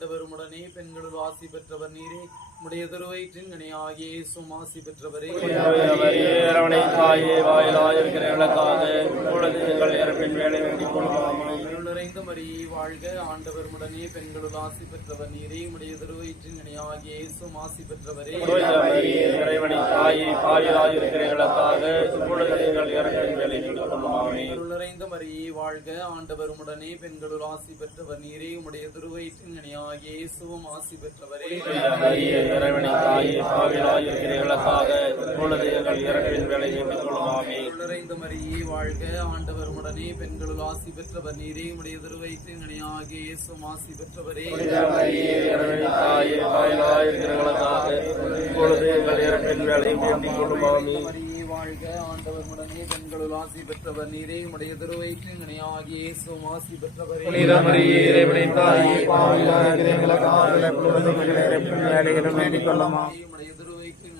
வாழ்க ஆண்டவர் உடனே பெண்களுள் ஆசி பெற்றவர் நீரே. உடைய திருவயிற்றின் கனியாகிய இயேசுவும் ஆசி பெற்றவரே. தாயே வாயிலாய் இருக்கிற எனக்காக இப்பொழுது எங்கள் இறப்பின் வேலை வேண்டிக் கொள்ளாமல். அருள் நிறைந்த மரியே வாழ்க. ஆண்டவர் உடனே பெண்களுள் ஆசி பெற்றவர் நீரே. உடைய திருவயிற்றின் கனியாகிய இயேசுவும் ஆசி பெற்றவரே. தாயே நிறைந்த மரியே வாழ்க. ஆண்டவர் உடனே பெண்களுள் ஆசி பெற்றவர் நீரே. உடைய திருவயிற்றின் கனியாகிய இயேசுவும் ஆசி பெற்றவரே. இறைவனை தாயே பாவிலாய் இருக்கிற எனக்காக இப்பொழுது எங்கள் இறப்பின் வேலை வேண்டிக் கொள்ளாமே அருள் நிறைந்த மரியே வாழ்க ஆண்டவர் உடனே பெண்களுள் ஆசி பெற்றவர் நீரே. உடைய திருவயிற்றின் கனியாகிய இயேசுவும் ஆசி பெற்றவரே. இப்பொழுது எங்கள் வாழ்க ஆண்டவர் உடனே பெண்களுள் ஆசி பெற்றவர் நீரே. உடைய ஆசி பெற்றவரே. புனித மரியே இறைவனை தாயே பாவிலாய் இருக்கிற எனக்காக இப்பொழுது எங்கள் இறப்பின் வேலைகளும் வேண்டிக் கொள்ளாமா உடைய திருவயிற்றின்